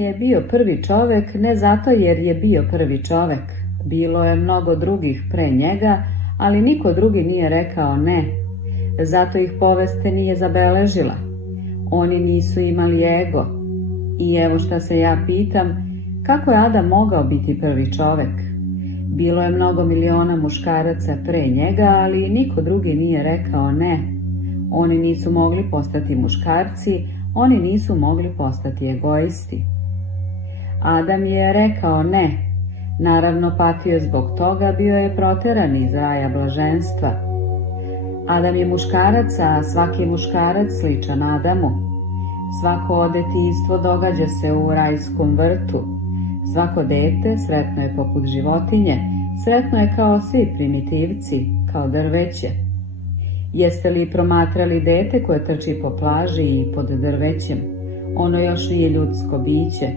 Je bio prvi čovek ne zato jer je bio prvi čovek. Bilo je mnogo drugih pre njega, ali niko drugi nije rekao ne. Zato ih povest nije zabeležila. Oni nisu imali ego. I evo šta se ja pitam, kako je Adam mogao biti prvi čovek? Bilo je mnogo miliona muškaraca pre njega, ali niko drugi nije rekao ne. Oni nisu mogli postati muškarci, oni nisu mogli postati egoisti. Adam je rekao ne. Naravno patio je zbog toga, bio je proteran iz raja blaženstva. Adam je muškarac, a svaki muškarac sličan Adamu. Svako detinjstvo događa se u rajskom vrtu. Svako dete sretno je poput životinje, sretno je kao svi primitivci, kao drveće. Jeste li promatrali dete koje trči po plaži i pod drvećem? Ono još nije ljudsko biće.